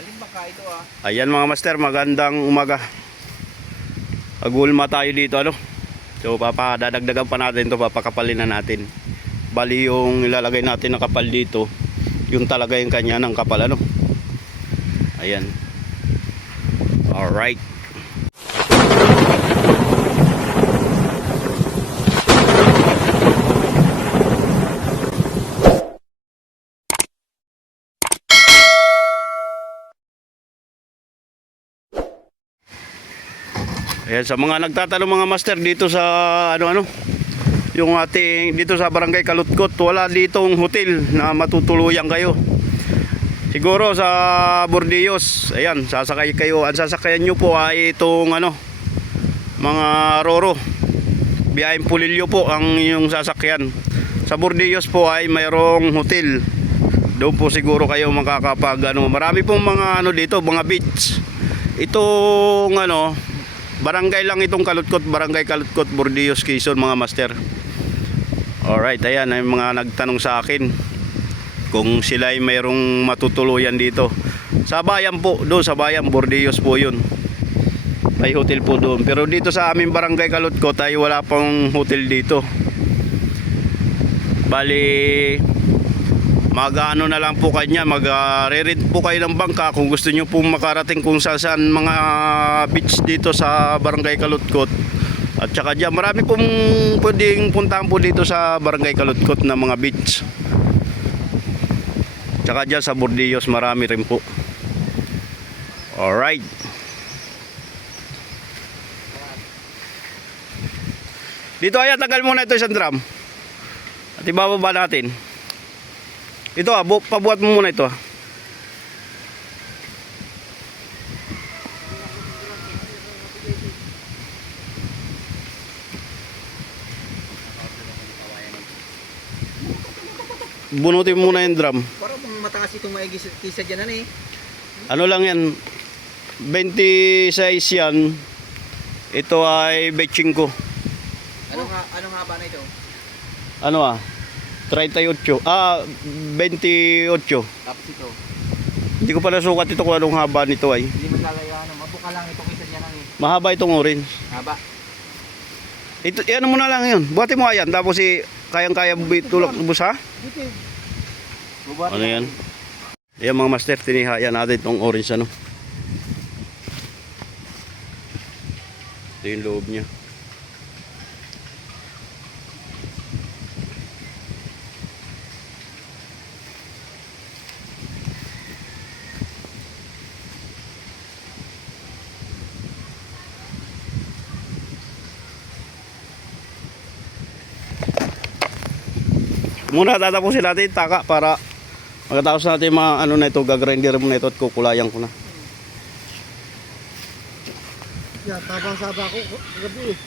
Alin baka ito ah? Ayan mga master, magandang umaga. Agulma tayo dito ano. So papadadagdagan pa natin to, papakapalin na natin. Bali yung ilalagay natin na kapal dito, yung talaga yung kanya ng kapal ano. Ayan. Alright. Ayan, sa mga nagtatanong mga master dito sa ano-ano, yung ating dito sa Barangay Kalutkot, wala ditong hotel na matutuluyan kayo. Siguro sa Bordillos, ayan, sasakay kayo. Ang sasakayan nyo po ay itong ano, mga Roro. Biyaheng Pulilyo po ang yung sasakyan. Sa Bordillos po ay mayroong hotel. Doon po siguro kayo makakapag ano, marami pong mga ano dito, mga beach. Itong ano, barangay lang itong Kalutkot, Barangay Kalutkot, Bordillos, Quezon mga master. Alright, ayan ay mga nagtanong sa akin kung sila ay mayroong matutuluyan dito. Sa bayan po, doon sa bayan, Bordillos po yun. May hotel po doon. Pero dito sa aming Barangay Kalutkot ay wala pang hotel dito. Bali, mag-ano na lang po kanya, mag-re-rent po kayo ng bangka kung gusto nyo pong makarating kung saan mga beach dito sa Barangay Kalutkot. At saka dyan, marami pong pwedeng puntahan po dito sa Barangay Kalutkot na mga beach. Tsaka dyan sa Bordillos marami rin po. Alright. Dito ay tagal muna ito isang drum. At ibababa natin. Ito pabuhat mo muna ito . Bunutin mo muna yung drum. Parang matakas itong maigis tisa dyan ano eh. Ano lang yan, 26 yan. Ito ay 25. Anong haba na ito? Ano 38. 28. Tapos ito. Hindi ko pa nasukat ito kung anong haba nito ay. Hindi maglalaya ano. Mabuka lang ito kisa dyan ano eh. Mahaba itong orange. Haba. Ito, ano mo na lang yun. Buhatin mo ayan. Tapos kayang-kaya tulak bus ha? Dito. Bubuhat Ano yan? Ayan mga master, tinihaya natin itong orange ano. Ito yung loob niya. Muna tatapusin natin taka para magkatapos natin mga ano na ito, gagrinder mo na ito at kukulayan ko na. Yeah, tabang-saba ko gabi eh.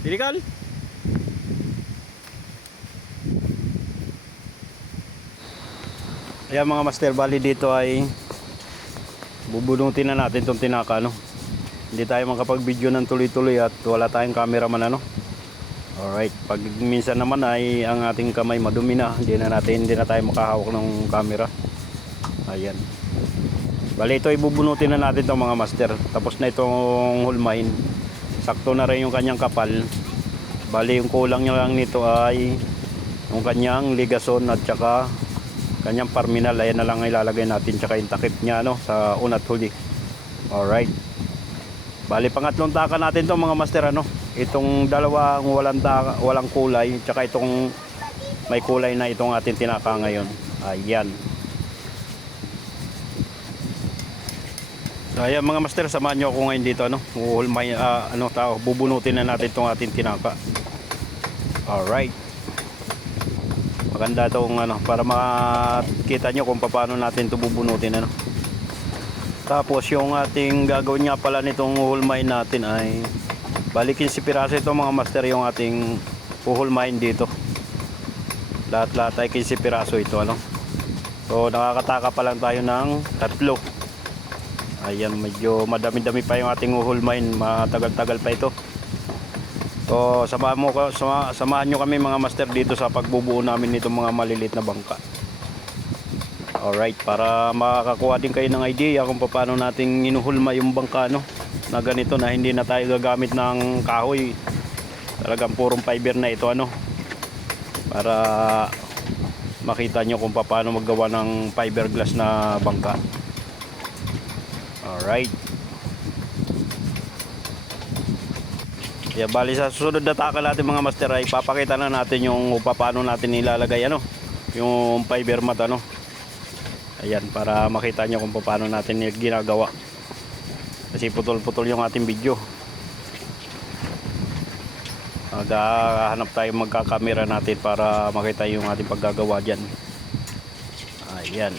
Illegal? Ayan mga master, bali dito ay bubunutin na natin tong tinaka, no. Hindi tayo makapag-video ng tuloy-tuloy at wala tayong cameraman, ano. Alright, pag minsan naman ay ang ating kamay madumi na, hindi na tayo makahawak ng camera. Ayan. Bali, ito ibubunutin na natin itong mga master. Tapos na itong hulmahin. Sakto na rin yung kanyang kapal. Bali, yung kulang niya lang nito ay yung kanyang ligason at saka kanyang parminal. Ayan na lang ilalagay natin, tsaka yung takip niya, no, sa unat huli. Alright. Bali, pangatlong taka natin to mga master, ano. Itong dalawang walang kulay, tsaka itong may kulay na itong ating tinaka ngayon. Ayan. So ayan mga master, samahan nyo ako ngayon dito, ano. Bubunutin na natin itong ating tinaka. Alright. Maganda itong para makita nyo kung paano natin ito bubunutin, ano. Tapos yung ating gagawin nga pala nitong hulmahin natin ay balikin si piraso ito mga master, yung ating puhulmahin dito. Lahat ay 15 piraso ito, ano. So nakakataka pa lang tayo ng 3. Ayan, medyo madami-dami pa yung ating uhulmahin, matagal-tagal pa ito. So samahan nyo kami mga master dito sa pagbubuo namin nitong mga malilit na bangka. Alright, para makakakuha din kayo ng idea kung paano natin inuhulma yung bangka, no, na ganito, na hindi na tayo gagamit ng kahoy. Talagang purong fiber na ito, ano, para makita nyo kung paano maggawa ng fiberglass na bangka. Alright. Yeah, bali sa susunod na taka natin mga master ay papakita na natin yung paano natin ilalagay, ano, yung fiber mat, ano. Ayan, para makita nyo kung paano natin ginagawa. Kasi putol-putol yung ating video. Maghahanap tayo magkakamera natin para makita yung ating paggagawa dyan. Ayan.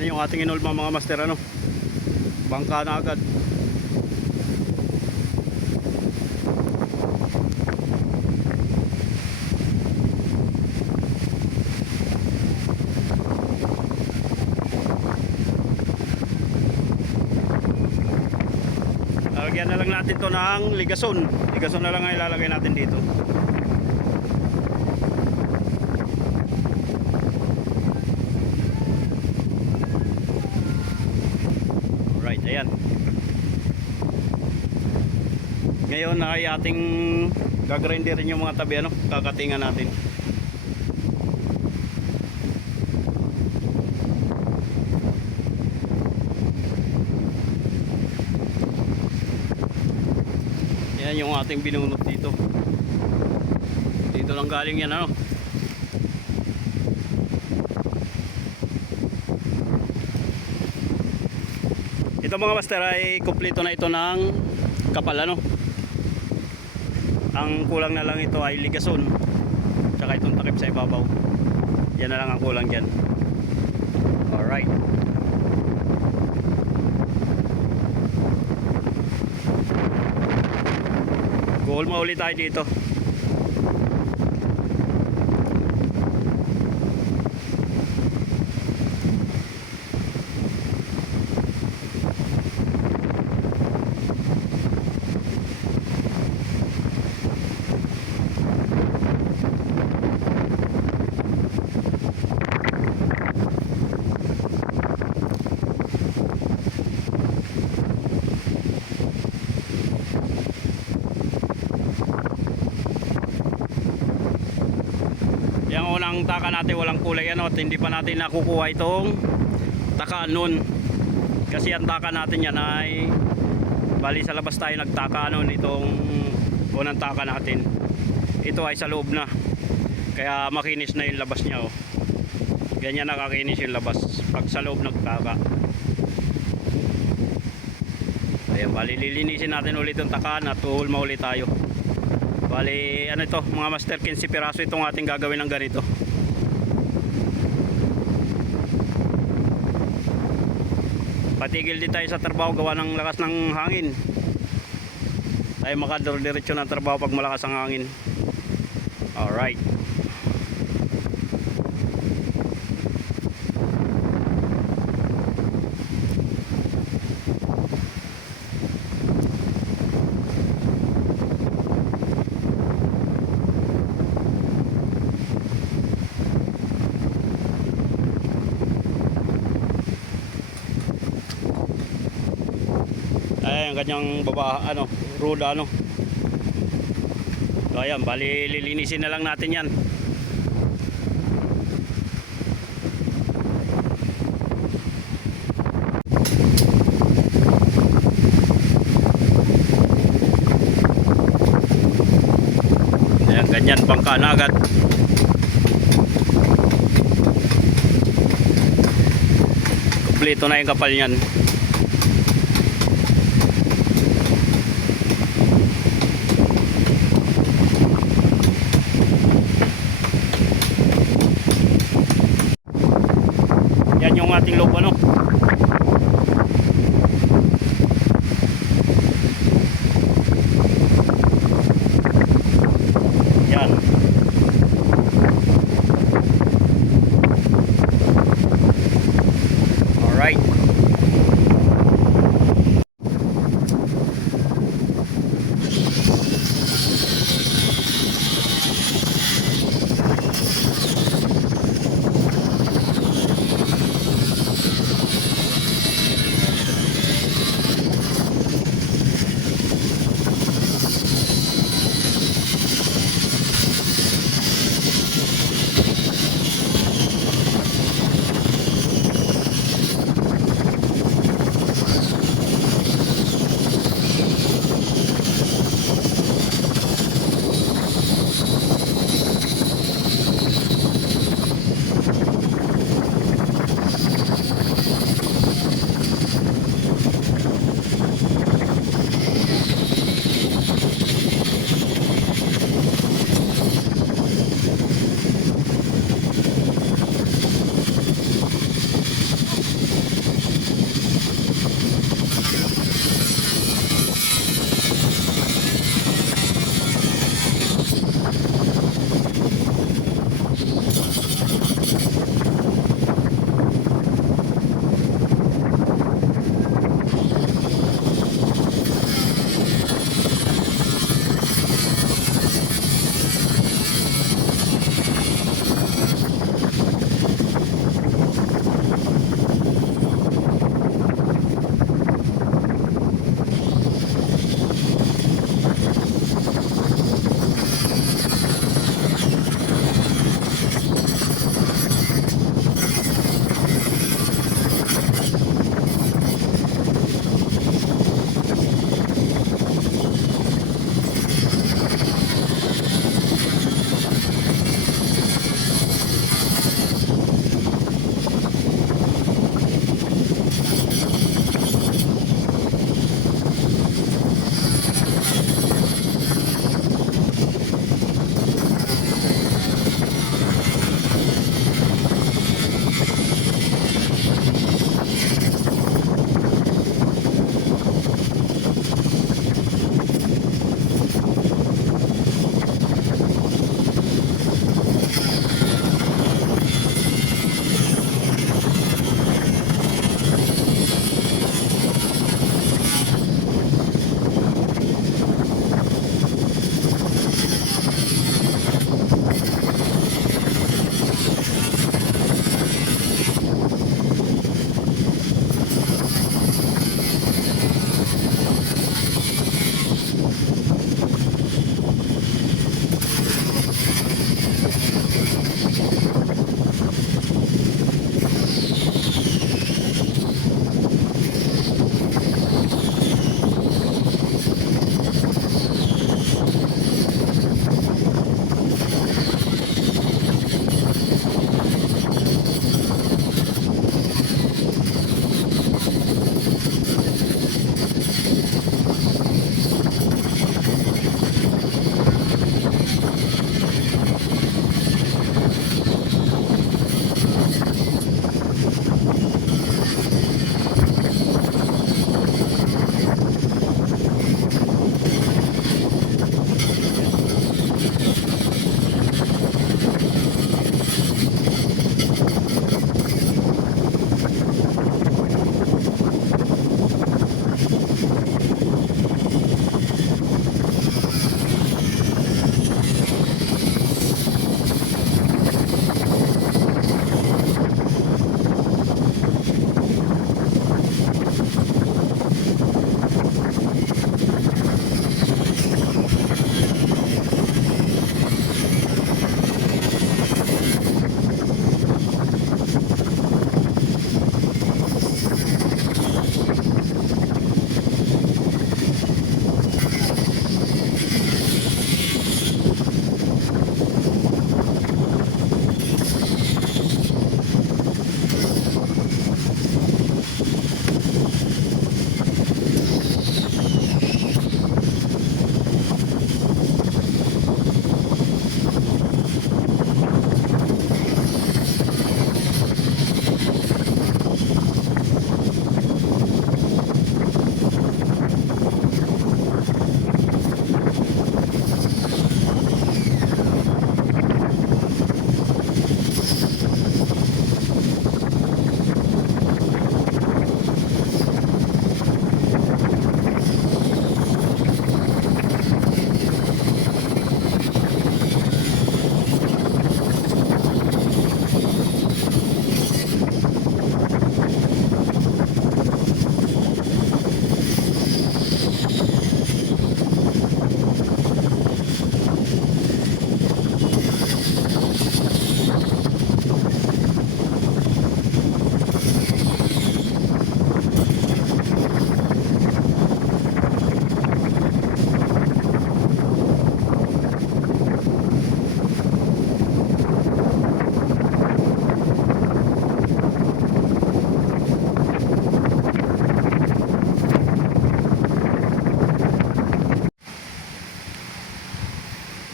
Yan yung ating inulma mga master, ano. Bangka na agad. Lagyan na lang natin to ng ligason. Ligason na lang ang ilalagay natin dito. Alright, ayan. Ngayon ay ating gagrinderin yung mga tabi, ano, kakatingan natin. Yan yung ating binunot dito. Dito lang galing yan, ano. Ito mga master ay kumpleto na ito ng kapal, ano. Ang kulang na lang ito ay ligason, tsaka itong takip sa ibabaw. Yan na lang ang kulang dyan. Alright. Goal ulit tayo dito. Yung unang taka natin walang kulay, ano, at hindi pa natin nakukuha itong taka nun. Kasi ang taka natin yan ay bali sa labas tayo nagtaka nun, itong unang taka natin. Ito ay sa loob na. Kaya makinis na yung labas niya, oh. Ganyan nakakinis yung labas pag sa loob nagtaka. Ayan, bali lilinisin natin ulit yung taka at tuhulma ulit tayo. Bali, ano ito, mga master, 15 piraso itong ating gagawin ng ganito. Patigil din tayo sa trabaho gawa ng lakas ng hangin. Tayo makadiretso ng trabaho pag malakas ang hangin. Alright. Ayan, kanyang baba, ano, ruda, ano. So ayan, bali lilinisin na lang natin yan. Ayan, ganyan, bangka na agad. Kompleto na yung kapal yan. Yan yung ating loob, ano. Yan. Alright.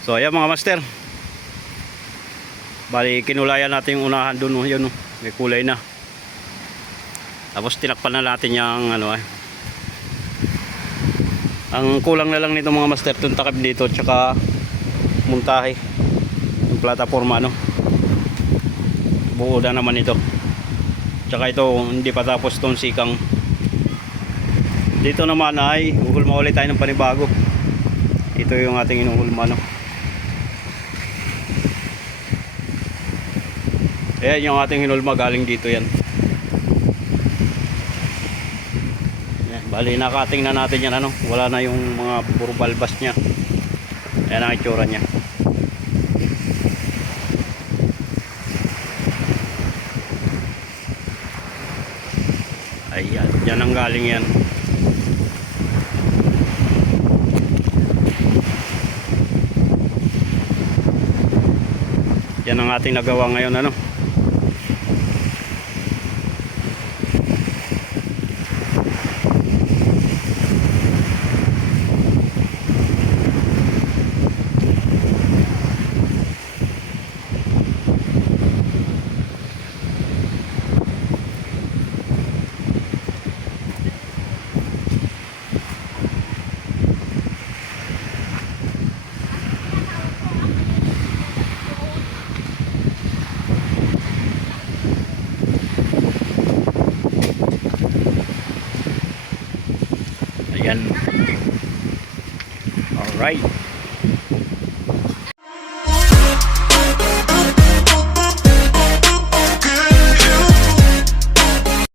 So ayan mga master. Bali kinulayan natin yung unahan doon, yun, may kulay na. Tapos tinakpan na natin yung ang kulang na lang nito mga master, itong takip dito tsaka muntahe, yung plataforma buo na naman ito. Tsaka ito hindi pa tapos itong sikang. Dito naman ay uhulma ulit tayo ng panibago. Ito yung ating inuhulma Ayan yung ating hinulma, galing dito yan. Bali nakating na natin yan wala na yung mga puro balbas nya. Ayan ang itsura nya. Ayan, yan ang galing yan. Yan ang ating nagawa ngayon Ayan. Alright.